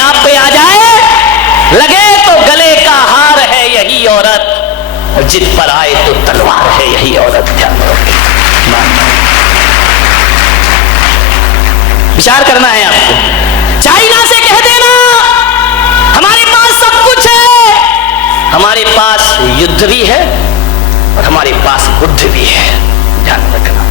आप पे आ जाए, लगे तो गले का हार है यही औरत, और जिद पर आए तो तलवार है यही औरत। ध्यान रखें, विचार करना है आपको। चाइना से कह देना हमारे पास सब कुछ है, हमारे पास युद्ध भी है और हमारे पास बुद्ध भी है। ध्यान रखना,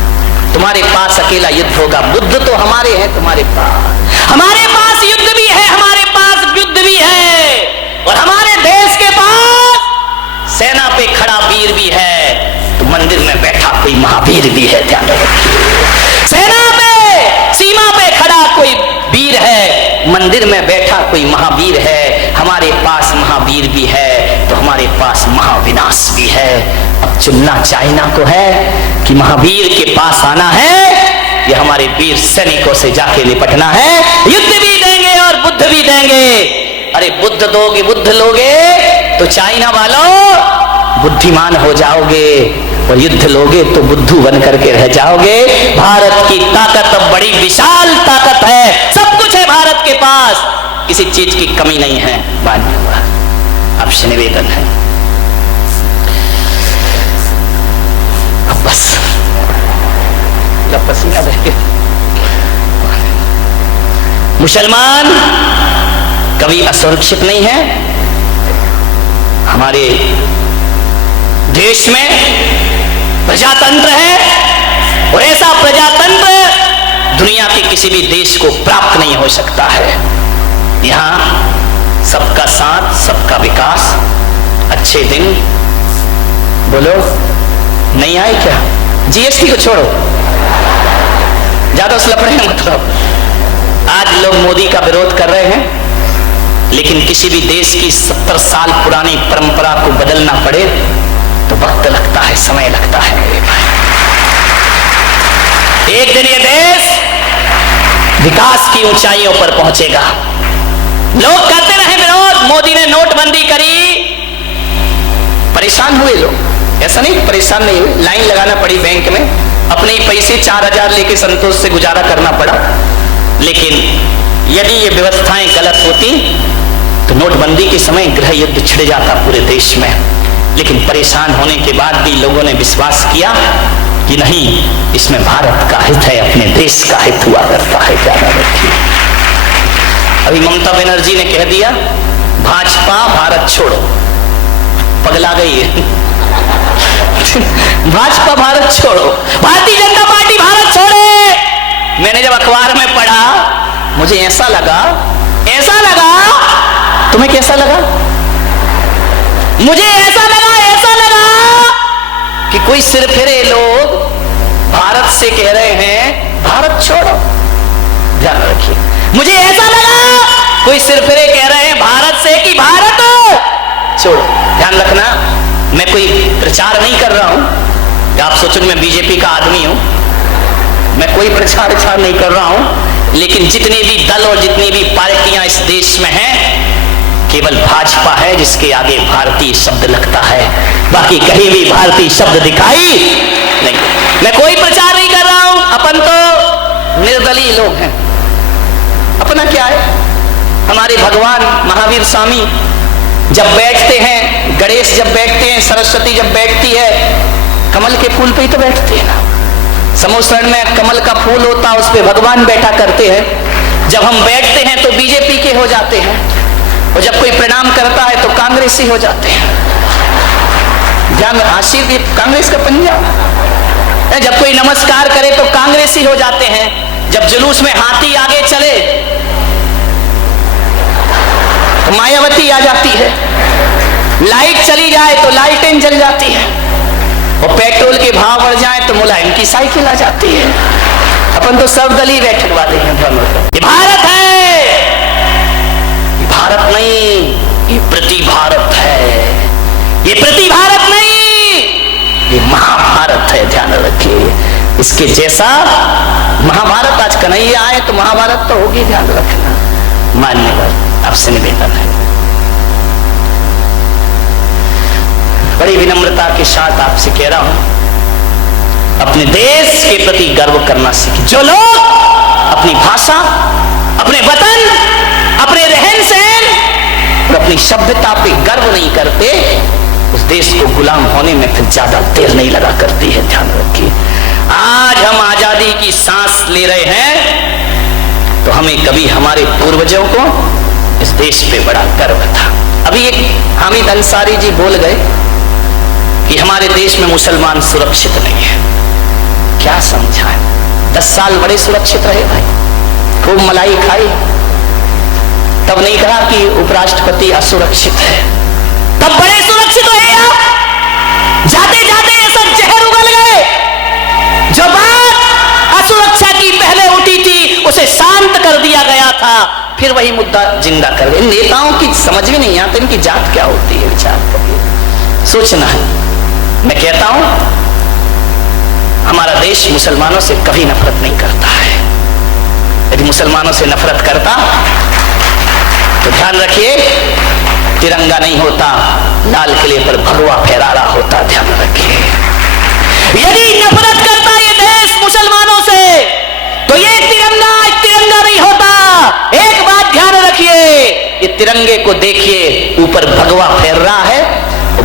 तुम्हारे पास अकेला युद्ध होगा, बुद्ध तो हमारे हैं तुम्हारे पास युद्ध भी है, हमारे पास युद्ध भी है, और हमारे देश के पास सेना पे खड़ा वीर भी है, तो मंदिर में बैठा कोई महावीर भी है। ध्यान रखिए, सेना पे सीमा पे खड़ा कोई वीर है, मंदिर में बैठा कोई महावीर है। हमारे पास महावीर भी है तो हमारे पास महाविनाश भी है। अब चुनना चाइना को है कि महावीर के पास आना है, या हमारे वीर सैनिकों से जाके निपटना है। युद्ध भी देंगे और बुद्ध भी देंगे। अरे बुद्ध दोगे, बुद्ध लोगे तो चाइना वालों बुद्धिमान हो जाओगे, और युद्ध लोगे तो बुद्धू बन करके रह जाओगे। भारत की ताकत अब बड़ी विशाल ताकत है, सब कुछ है भारत के पास, किसी चीज की कमी नहीं है। मान्यवर, आपसे निवेदन है, अब बस पसीना बह गया। मुसलमान कभी असुरक्षित नहीं है। हमारे देश में प्रजातंत्र है, और ऐसा प्रजातंत्र दुनिया के किसी भी देश को प्राप्त नहीं हो सकता है। यहां सबका साथ, सबका विकास, अच्छे दिन। बोलो, नहीं आए क्या? जीएसटी को छोड़ो, ज्यादा लफड़े हैं। मतलब आज लोग मोदी का विरोध कर रहे हैं, लेकिन किसी भी देश की 70 साल पुरानी परंपरा को बदलना पड़े तो वक्त लगता है, समय लगता है मेरे भाई। एक दिन ये देश विकास की ऊंचाइयों पर पहुंचेगा। लोग करते रहे विरोध, मोदी ने नोटबंदी करी, परेशान हुए लोग। ऐसा नहीं परेशान नहीं हुए, लाइन लगाना पड़ी बैंक में, अपने ही पैसे 4000 लेके संतोष से गुजारा करना पड़ा। लेकिन यदि ये व्यवस्थाएं गलत होती तो नोटबंदी के समय गृह युद्ध छिड़ जाता पूरे देश में। लेकिन परेशान होने के बाद भी लोगों ने विश्वास किया कि नहीं, इसमें भारत का हित है, अपने देश का हित हुआ करता है। ध्यान रखिए, अभी ममता बनर्जी ने कह दिया भाजपा भारत छोड़ो, पगला गई है। भाजपा भारत छोड़ो, भारतीय जनता पार्टी भारत छोड़े। मैंने जब अखबार में पढ़ा मुझे ऐसा लगा, तुम्हें कैसा लगा? मुझे ऐसा लगा कि कोई सिरफिरे लोग भारत से कह रहे हैं भारत छोड़ो। ध्यान रखिए, मुझे ऐसा लगा कोई सिरफिरे कह रहे हैं भारत से कि भारत छोड़ो। ध्यान रखना, मैं कोई प्रचार नहीं कर रहा हूं, आप सोचो मैं बीजेपी का आदमी हूं, मैं कोई प्रचार नहीं कर रहा हूं। लेकिन जितने भी दल और जितनी भी पार्टियां इस देश में हैं, केवल भाजपा है जिसके आगे भारतीय शब्द लगता है, बाकी कहीं भी भारतीय शब्द दिखाई नहीं। मैं कोई प्रचार नहीं कर रहा हूं, अपन तो निर्दलीय लोग हैं। अपना क्या है? हमारे भगवान महावीर स्वामी जब बैठते हैं, गणेश जब बैठते हैं, सरस्वती जब बैठती है, कमल के फूल पे ही तो बैठते हैं ना। समोसरण में कमल का फूल होता, उस पे भगवान बैठा करते हैं। जब हम बैठते हैं तो बीजेपी के हो जाते हैं, और जब कोई प्रणाम करता है तो कांग्रेसी हो जाते हैं। ध्यान, आशीर्वाद कांग्रेस का पंजा। जब कोई नमस्कार करे तो कांग्रेसी हो जाते हैं। जब जुलूस में हाथी आगे चले तो मायावती आ जाती है, लाइट चली जाए तो लाइटें जल जाती है, और पेट्रोल के भाव बढ़ जाए तो मुलायम की साइकिल आ जाती है। अपन तो सर्वदलीय बैठक वाले हैं। ये भारत है, ये भारत नहीं, ये प्रति भारत है। ये प्रति भारत नहीं, ये महाभारत है। ध्यान रखिए, इसके जैसा महाभारत आज कन्हैया आए तो महाभारत तो होगी। ध्यान रखना, मान्यवर, आपसे निवेदन है, बड़ी विनम्रता के साथ आपसे कह रहा हूं, अपने देश के प्रति गर्व करना सीखें। जो लोग अपनी भाषा, अपने वतन, अपने रहन सभ्यता पे गर्व नहीं करते, उस देश को गुलाम होने में फिर ज्यादा देर नहीं लगा करती है। ध्यान रखिए, आज हम आजादी की सांस ले रहे हैं तो हमें कभी हमारे पूर्वजों को इस देश पे बड़ा गर्व था। अभी एक हामिद अंसारी जी बोल गए कि हमारे देश में मुसलमान सुरक्षित नहीं है। क्या समझाएं? 10 साल बड़े सुरक्षित रहे भाई, खूब मलाई खाई, तब नहीं कहा कि उपराष्ट्रपति असुरक्षित है, तब बड़े सुरक्षित रहे आप। जाते जाते ये सब जहर उगल गए। जो बात असुरक्षा की पहले उठी थी उसे शांत कर दिया गया था, फिर वही मुद्दा जिंदा कर गए। नेताओं की समझ भी नहीं आता इनकी जात क्या होती है, विचार करिए, सोचना है। मैं कहता हूं हमारा देश मुसलमानों से कभी नफरत नहीं करता है। यदि मुसलमानों से नफरत करता तो ध्यान रखिए तिरंगा नहीं होता, लाल किले पर भगवा फहरा रहा होता। ध्यान रखिए, यदि नफरत करता ये देश मुसलमानों से तो ये तिरंगा नहीं होता। एक बात ध्यान रखिए, ये तिरंगे को देखिए, ऊपर भगवा फहर रहा है,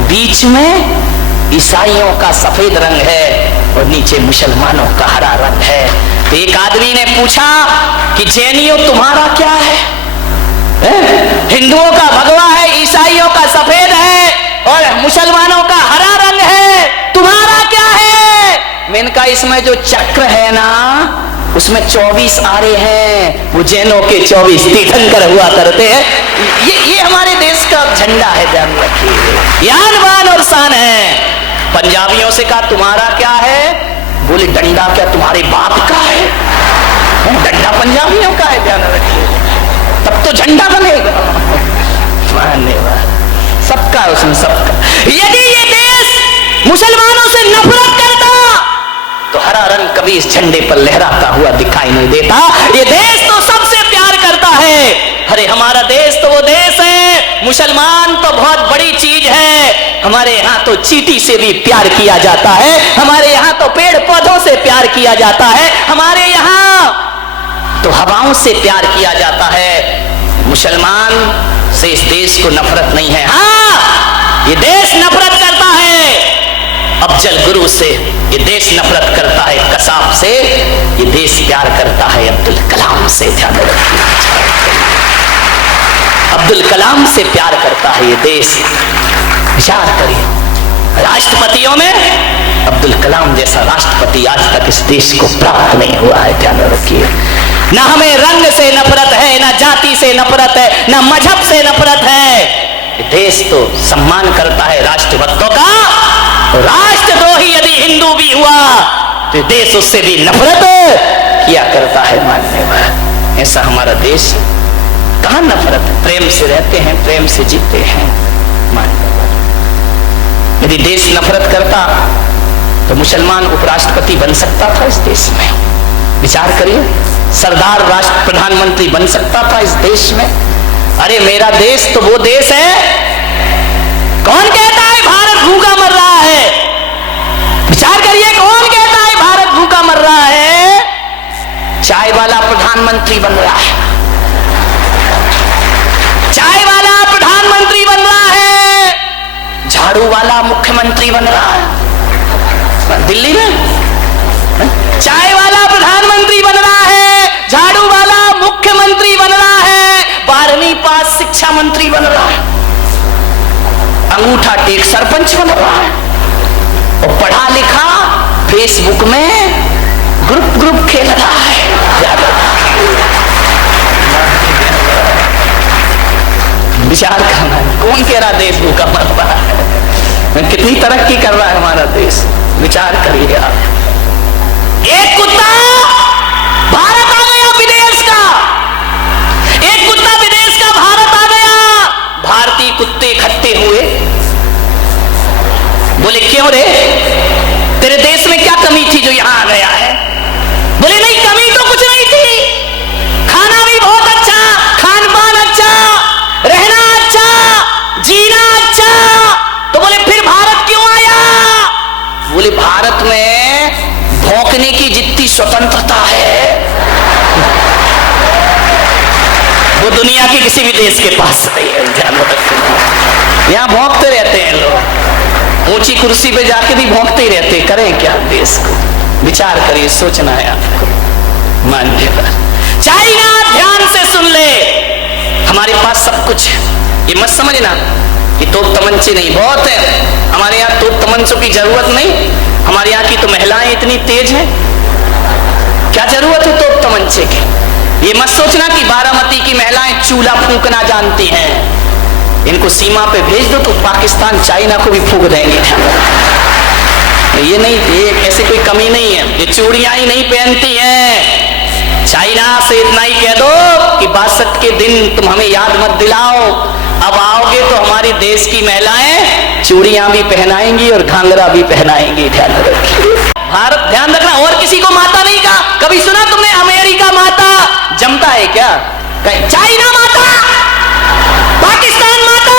बीच में ईसाइयों का सफेद रंग है और नीचे मुसलमानों का हरा रंग है। तो एक आदमी ने पूछा कि जैनियों तुम्हारा क्या है? हिंदुओं का भगवा है, ईसाइयों का सफेद है और मुसलमानों का हरा रंग है, तुम्हारा क्या है? मैंने कहा इसमें जो चक्र है ना उसमें 24 आरे हैं, वो जैनों के 24 तीर्थंकर हुआ करते हैं। ये हमारे देश का झंडा है, ध्यान रखिए, यान बान और शान है। पंजाबियों से कहा तुम्हारा क्या है? बोले डंडा क्या तुम्हारे बाप का है? डंडा पंजाबियों का है, ध्यान रखिए, तब तो झंडा बनेगा। धन्यवाद, सबका उसमें सबका। यदि ये देश मुसलमानों से नफरत करता तो हरा रंग कभी इस झंडे पर लहराता हुआ दिखाई नहीं देता। ये देश तो सबसे प्यार करता है। अरे हमारा देश तो वो देश है, मुसलमान तो बहुत बड़ी चीज है। हमारे यहाँ तो चींटी से भी प्यार किया जाता है, हमारे यहाँ तो पेड़ पौधों से प्यार किया जाता है, हमारे यहाँ तो हवाओं से प्यार किया जाता है। मुसलमान से इस देश को नफरत नहीं है। हाँ, ये देश नफरत करता है अफजल गुरु से, ये देश नफरत करता है कसाब से, ये देश प्यार करता है अब्दुल कलाम से। ध्यान रखिए, अब्दुल कलाम से प्यार करता है ये देश। विचार करिए, राष्ट्रपतियों में अब्दुल कलाम जैसा राष्ट्रपति आज तक इस देश को प्राप्त नहीं हुआ है। ध्यान रखिए, ना हमें रंग से नफरत है, ना जाति से नफरत है, ना मजहब से नफरत है। ये देश तो सम्मान करता है राष्ट्रभक्तों का। राष्ट्रद्रोही यदि हिंदू भी हुआ तो देश उससे भी नफरत किया करता है। मान्यवर, ऐसा हमारा देश। कहां नफरत? प्रेम से रहते हैं, प्रेम से जीते हैं। मान्यवर, यदि देश नफरत करता तो मुसलमान उपराष्ट्रपति बन सकता था इस देश में। विचार करिए, सरदार राष्ट्र प्रधानमंत्री बन सकता था इस देश में। अरे मेरा देश तो वो देश है, कौन कहता है भारत भूखा मर रहा है? विचार करिए, कौन कहता है भारत भूखा मर रहा है? चाय वाला प्रधानमंत्री बन रहा है, चाय वाला प्रधानमंत्री बन रहा है, झाड़ू वाला मुख्यमंत्री बन रहा है। दिल्ली में चाय वाला प्रधानमंत्री बन रहा है, झाड़ू वाला मुख्यमंत्री बन रहा है, 12वीं पास शिक्षा मंत्री बन रहा है, अंगूठा टेक सरपंच बन रहा है, और पढ़ा लिखा फेसबुक में ग्रुप खेल रहा है। विचार करना, कौन कह रहा देश भूखा मर रहा है? कितनी तरक्की कर रहा है हमारा देश। विचार करिए आप। एक कुत्ता भारत आ गया विदेश का, एक कुत्ता विदेश का भारत आ गया। भारतीय कुत्ते इकट्ठे हुए, बोले क्यों रे, तेरे देश में क्या कमी थी जो यहां आ गया है? बोले नहीं, कमी तो कुछ नहीं थी, खाना भी बहुत अच्छा, खान पान अच्छा, रहना अच्छा, जीना अच्छा। तो बोले फिर भारत क्यों आया? बोले भारत में भौंकने की जितनी स्वतंत्रता है वो दुनिया की किसी भी देश के पास नहीं है, ध्यान रखना। यहाँ भौंकते रहते हैं लोग, ऊंची कुर्सी पे जाके भी भौंकते ही रहते, करें क्या देश को? विचार करिए, सोचना है आपको। मान्यता चाइना ध्यान से सुन ले, हमारे पास सब कुछ है, ये मत समझना कि तोप तमंचे नहीं, बहुत है हमारे यहाँ, तोप तमंचों की जरूरत नहीं। हमारे यहाँ की तो महिलाएं इतनी तेज हैं, क्या जरूरत है तोप तमंचे की? ये मत सोचना कि बारामती की महिलाएं चूल्हा फूंकना जानती हैं, इनको सीमा पे भेज दो तो पाकिस्तान चाइना को भी फूंक देंगे। ये नहीं, ये ऐसे कोई कमी नहीं है, ये चूड़ियां ही नहीं पहनती हैं। चाइना से इतना ही कह दो कि 62 के दिन तुम हमें याद मत दिलाओ, अब आओगे तो हमारी देश की महिलाएं चूड़ियां भी पहनाएंगी और घाघरा भी पहनाएंगी, ध्यान रखिए। भारत, ध्यान रखना, और किसी को माता नहीं कहा। कभी सुना तुमने अमेरिका माता? जमता है क्या? चाइना माता, पाकिस्तान माता,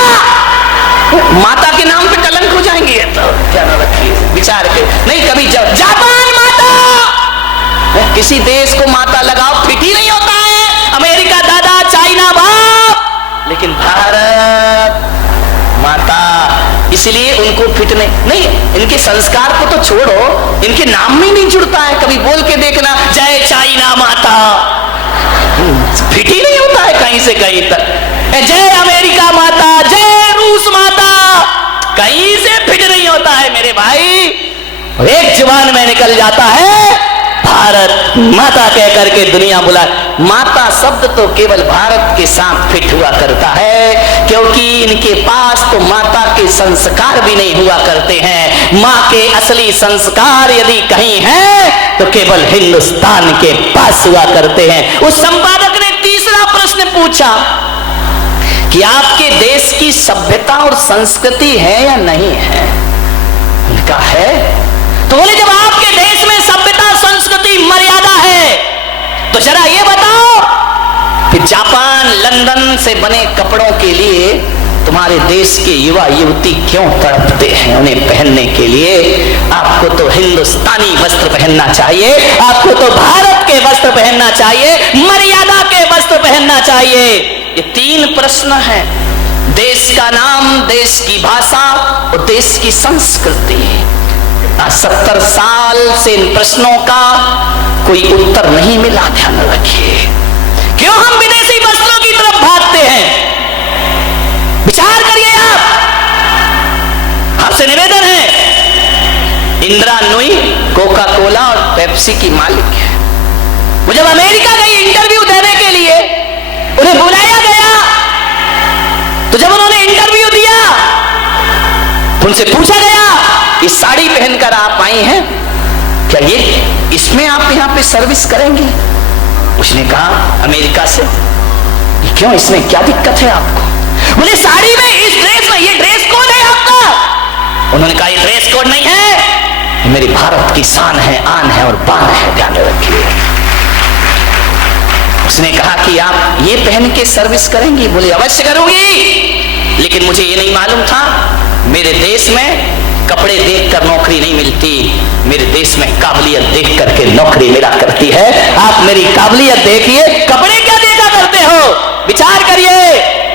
माता के नाम पे कलंक हो जाएंगे, तो ध्यान रखिए, विचार के नहीं। कभी जापान माता, किसी देश को माता लगाओ फिट ही नहीं होता है। अमेरिका दादा, चाइना बाप, लेकिन भारत माता, इसलिए उनको फिट नहीं। इनके संस्कार को तो छोड़ो, इनके नाम में नहीं जुड़ता है। कभी बोल के देखना, जय चाइना माता, फिट ही नहीं होता है कहीं से कहीं तक। जय अमेरिका माता, जय रूस माता, कहीं से फिट नहीं होता है मेरे भाई। और एक जुबान में निकल जाता है भारत माता कह करके दुनिया बुलाए। माता शब्द तो केवल भारत के साथ फिट हुआ करता है, क्योंकि इनके पास तो माता के संस्कार भी नहीं हुआ करते हैं। माँ के असली संस्कार यदि कहीं हैं तो केवल हिंदुस्तान के पास हुआ करते हैं। उस संपादक ने तीसरा प्रश्न पूछा कि आपके देश की सभ्यता और संस्कृति है या नहीं है? उनका है। तो बोले जब आपके देश में सभ्यता, संस्कृति, मर्यादा है तो जरा ये बताओ कि जापान, लंदन से बने कपड़ों के लिए तुम्हारे देश के युवा युवती क्यों तड़पते हैं उन्हें पहनने के लिए? आपको तो हिंदुस्तानी वस्त्र पहनना चाहिए, आपको तो भारत के वस्त्र पहनना चाहिए, मर्यादा के वस्त्र पहनना चाहिए। ये 3 प्रश्न हैं, देश का नाम, देश की भाषा और देश की संस्कृति। 70 साल से इन प्रश्नों का कोई उत्तर नहीं मिला, ध्यान रखिए। क्यों हम विदेशी वस्त्रों की तरफ भागते हैं? विचार करिए आपसे निवेदन है। इंदिरा नूई कोका कोला और पेप्सी की मालिक है। वो जब अमेरिका गई इंटरव्यू देने के लिए, उन्हें बुलाया गया, तो जब उन्होंने इंटरव्यू दिया, उनसे पूछा गया इस साड़ी पहनकर आप आई हैं, क्या ये इसमें आप यहाँ पे सर्विस करेंगी? उसने कहा अमेरिका से, क्यों, इसमें क्या दिक्कत है आपको? बोले साड़ी में, इस ड्रेस में, ये ड्रेस कोड है आपका? उन्होंने कहा ये ड्रेस कोड नहीं है, ये मेरे भारत की शान है, आन है और बान है, ध्यान रखिए। उसने कहा कि आप ये पहन के सर्विस करेंगी? बोले अवश्य करूंगी, लेकिन मुझे ये नहीं मालूम था मेरे देश में कपड़े देखकर नौकरी नहीं मिलती, मेरे देश में काबिलियत देख करके नौकरी मिला करती है। आप मेरी काबिलियत देखिए, कपड़े क्या देखा करते हो? विचार करिए।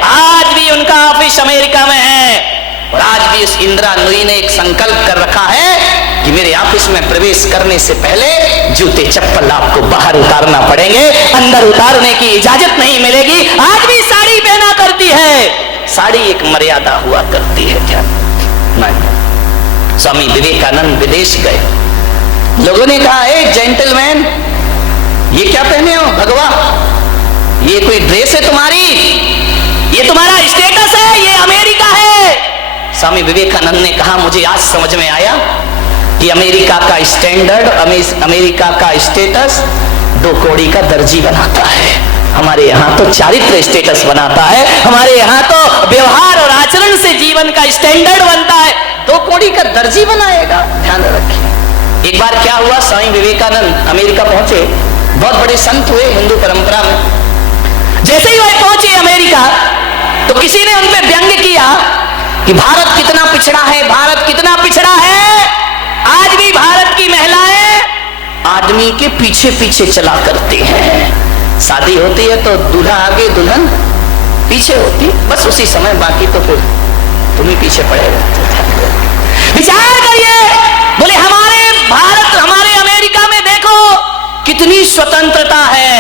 आज भी उनका ऑफिस अमेरिका में है और आज भी इस इंदिरा नूई ने एक संकल्प कर रखा है कि मेरे ऑफिस में प्रवेश करने से पहले जूते चप्पल आपको बाहर उतारना पड़ेंगे, अंदर उतारने की इजाजत नहीं मिलेगी। आज भी साड़ी पहना करती है, साड़ी एक मर्यादा हुआ करती है, ध्यान। स्वामी विवेकानंद विदेश गए, लोगों ने कहा ए जेंटलमैन, ये क्या पहने हो भगवा, ये कोई ड्रेस है तुम्हारी, ये तुम्हारा स्टेटस है, ये अमेरिका है। स्वामी विवेकानंद ने कहा मुझे आज समझ में आया कि अमेरिका का स्टैंडर्ड, अमेरिका का स्टेटस 2 कौड़ी का दर्जी बनाता है, हमारे यहाँ तो चारित्र स्टेटस बनाता है, हमारे यहाँ तो व्यवहार और आचरण से जीवन का स्टैंडर्ड बनता है, 2 कौड़ी का दर्जी बनाएगा, ध्यान रखिए। एक बार क्या हुआ, स्वामी विवेकानंद अमेरिका पहुंचे, बहुत बड़े संत हुए हिंदू परंपरा में। जैसे ही वह पहुंचे अमेरिका तो किसी ने उन पर व्यंग्य किया कि भारत कितना पिछड़ा है, भारत कितना पिछड़ा है। आज भी भारत की महिलाएं आदमी के पीछे पीछे चला करती हैं, शादी होती है तो दूल्हा आगे दुल्हन पीछे होती, बस उसी समय, बाकी तो फिर तुम ही पीछे पड़े रहते। विचार करिए, बोले हमारे भारत, हमारे अमेरिका में देखो कितनी स्वतंत्रता है।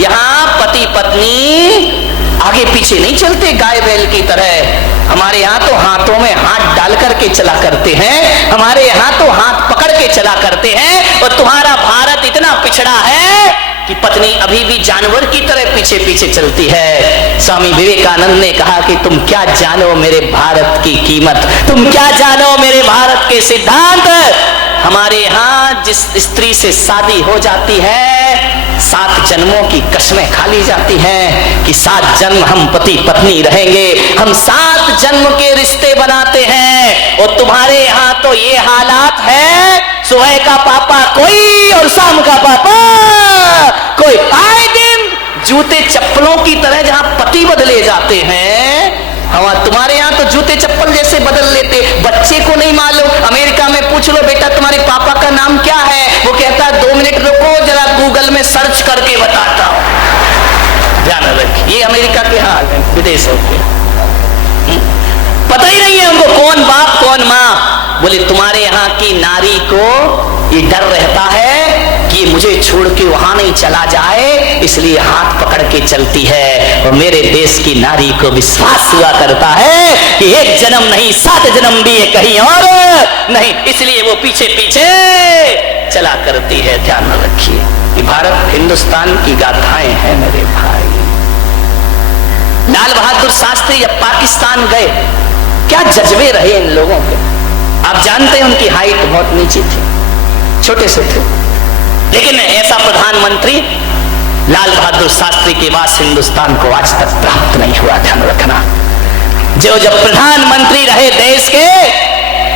यहां पति पत्नी आगे पीछे नहीं चलते गाय बैल की तरह। हमारे यहाँ तो हाथों में हाथ डाल करके चला करते हैं, हमारे यहाँ तो हाथ पकड़ के चला करते हैं। और तुम्हारा भारत इतना पिछड़ा है कि पत्नी अभी भी जानवर की तरह पीछे पीछे चलती है। स्वामी विवेकानंद ने कहा कि तुम क्या जानो मेरे भारत की कीमत, तुम क्या जानो मेरे भारत के सिद्धांत। हमारे यहाँ जिस स्त्री से शादी हो जाती है 7 जन्मों की कसमें खा ली जाती हैं कि 7 जन्म हम पति पत्नी रहेंगे, हम 7 जन्म के रिश्ते बनाते हैं। और तुम्हारे यहाँ तो ये हालात है, सुबह का पापा कोई और शाम का पापा कोई। आए दिन जूते चप्पलों की तरह जहां पति बदले जाते हैं, तुम्हारे यहाँ तो जूते चप्पल जैसे बदल लेते। बच्चे को नहीं मालूम, अमेरिका में पूछ लो बेटा तुम्हारे पापा का नाम क्या है, वो कहता है 2 मिनट रुको जरा गूगल में सर्च करके बताता हूं। ध्यान रखिए, ये अमेरिका के हाल है, विदेशों के पता ही नहीं है उनको कौन बाप कौन माँ। बोले तुम्हारे यहाँ की नारी को ये डर रहता है कि मुझे छोड़ के वहां नहीं चला जाए, इसलिए हाथ पकड़ के चलती है। और मेरे देश की नारी को विश्वास हुआ करता है कि 1 जन्म नहीं 7 जन्म भी है कहीं और नहीं, इसलिए वो पीछे पीछे चला करती है। ध्यान रखिए, ये भारत हिंदुस्तान की गाथाएं हैं मेरे भाई। लाल बहादुर शास्त्री जब पाकिस्तान गए, क्या जज्बे रहे इन लोगों के। आप जानते हैं उनकी हाइट बहुत नीची थी, छोटे से थे, लेकिन ऐसा प्रधानमंत्री लाल बहादुर शास्त्री के बाद हिंदुस्तान को आज तक प्राप्त नहीं हुआ। ध्यान रखना, जो जब प्रधानमंत्री रहे देश के,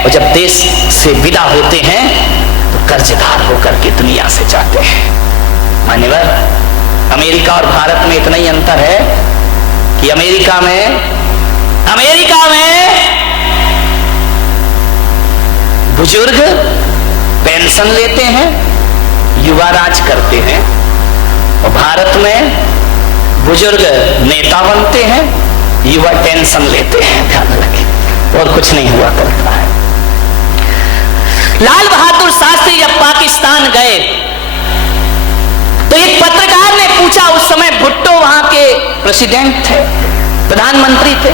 और जब देश से विदा होते हैं तो कर्जदार होकर के duनिया से जाते हैं। मान्यवर, अमेरिका और भारत में इतना ही अंतर है कि अमेरिका में बुजुर्ग पेंशन लेते हैं, युवा राज करते हैं, और भारत में बुजुर्ग नेता बनते हैं, युवा टेंशन लेते हैं। ध्यान रखें, और कुछ नहीं हुआ करता है। लाल बहादुर शास्त्री जब पाकिस्तान गए तो एक पत्रकार ने पूछा, उस समय भुट्टो वहां के प्रेसिडेंट थे, प्रधानमंत्री थे,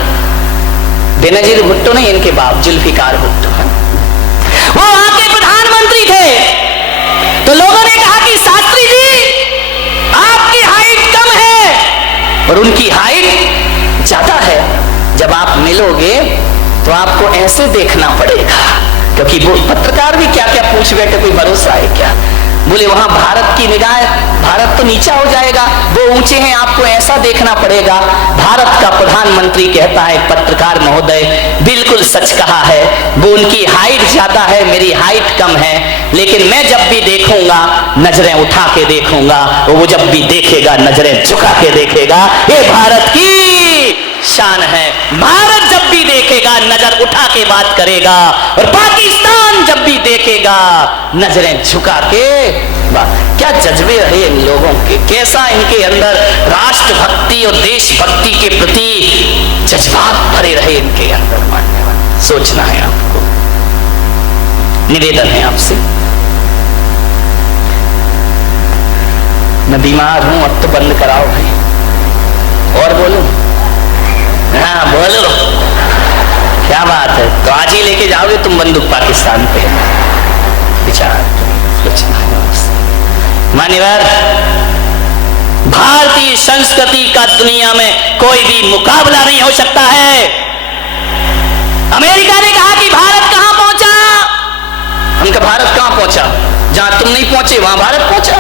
बेनजीर भुट्टो नहीं, इनके बाप जुल्फिकार भुट्टो हैं, वो वहां के प्रधानमंत्री थे। तो लोगों ने कहा कि शास्त्री जी आपकी हाइट कम है, और उनकी हाइट ज्यादा है। जब आप मिलोगे तो आपको ऐसे देखना पड़ेगा, क्योंकि वो पत्रकार भी क्या क्या पूछ बैठे, कोई भरोसा है क्या। बोले वहां भारत की निगाह, भारत तो नीचा हो जाएगा, वो ऊंचे हैं, आपको ऐसा देखना पड़ेगा। भारत का प्रधानमंत्री कहता है, पत्रकार महोदय बिल्कुल सच कहा है, वो उनकी हाइट ज्यादा है, मेरी हाइट कम है, लेकिन मैं जब भी देखूंगा नजरें उठा के देखूंगा, और वो जब भी देखेगा नजरें झुका के देखेगा। ये भारत की शान है। भारत जब भी देखेगा नजर उठा के बात करेगा, और पाकिस्तान जब भी देखेगा नजरें झुका के बात। क्या जज्बे रहे इन लोगों के, कैसा इनके अंदर राष्ट्रभक्ति और देशभक्ति के प्रति जज्बात भरे रहे इनके अंदर। मान्यवर, सोचना है आपको, निवेदन है आपसे। मैं बीमार हूं, अब तो बंद कराओ भाई, और बोलो। हाँ बोलो, क्या बात है, तो आज ही लेके जाओगे तुम बंदूक पाकिस्तान पे। विचार कुछ मान्यवर, भारतीय संस्कृति का दुनिया में कोई भी मुकाबला नहीं हो सकता है। अमेरिका ने कहा कि भारत कहां पहुंचा, हम कहा भारत कहां पहुंचा, जहां तुम नहीं पहुंचे वहां भारत पहुंचा।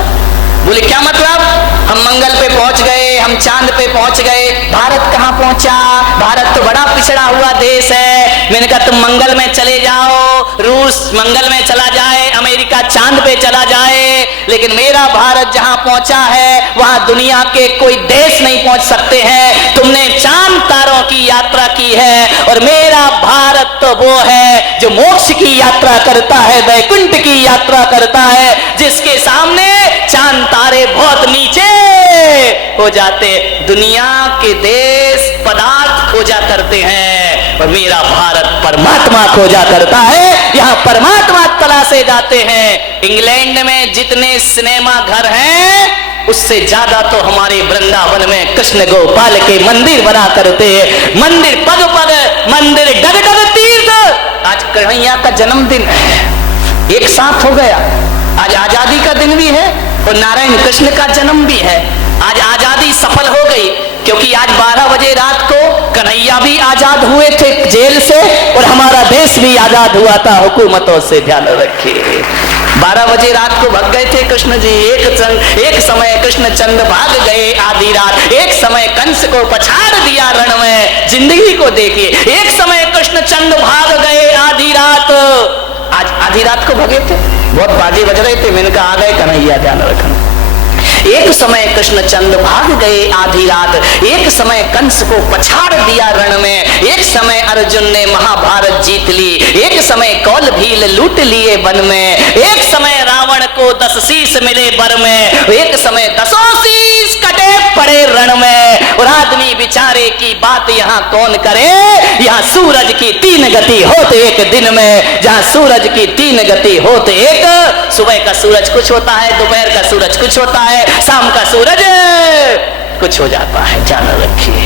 बोले क्या मतलब, हम मंगल पे पहुंच गए, हम चांद पे पहुंच गए, भारत कहां पहुंचा, भारत तो बड़ा पिछड़ा हुआ देश है। मैंने कहा तुम मंगल में चले जाओ, रूस मंगल में चला जाए, अमेरिका चांद पे चला जाए, लेकिन मेरा भारत जहां पहुंचा है वहां दुनिया के कोई देश नहीं पहुंच सकते हैं। तुमने चांद तारों की यात्रा की है, और मेरा भारत तो वो है जो मोक्ष की यात्रा करता है, वैकुंठ की यात्रा करता है, जिसके सामने चांद तारे बहुत नीचे हो जाते, दुनिया के देश पदार्थ खोजा करते हैं, और मेरा भारत परमात्मा खोजा करता है। यहाँ परमात्मा तलाशे जाते हैं। इंग्लैंड में जितने सिनेमा घर हैं, उससे ज्यादा तो हमारे वृंदावन में कृष्ण गोपाल के मंदिर बना करते हैं। मंदिर पग पग, मंदिर डग डग तीर्थ। आज कन्हैया का जन्मदिन है, एक साथ हो गया। आज आजादी का दिन भी है और नारायण कृष्ण का जन्म भी है। आज आजादी सफल हो गई, क्योंकि आज 12 बजे रात को कन्हैया भी आजाद हुए थे जेल से, और हमारा देश भी आजाद हुआ था हुकूमतों से। ध्यान रखिए, 12 बजे रात को भाग गए थे कृष्ण जी। एक समय कृष्ण चंद भाग गए आधी रात, एक समय कंस को पछाड़ दिया रण में। जिंदगी को देखिए, एक समय कृष्ण चंद भाग गए आधी रात, आज आधी रात को भगे थे, बहुत बाजे बज रहे थे, मैंने कहा आ गए कन्हैया, ध्यान रखना। एक समय कृष्ण चंद भाग गए आधी रात, एक समय कंस को पछाड़ दिया रण में, एक समय अर्जुन ने महाभारत जीत ली, एक समय कौल भील लूट लिए वन में, एक समय रावण को 10 शीश मिले बर में, एक समय 10 शीश कटे पड़े रण में। और आदमी बेचारे की बात यहाँ कौन करे। यहाँ सूरज की 3 गति होते एक दिन में, जहाँ सूरज की 3 गति होते एक, सुबह का सूरज कुछ होता है, दोपहर का सूरज कुछ होता है, शाम का सूरज कुछ हो जाता है। ध्यान रखिए,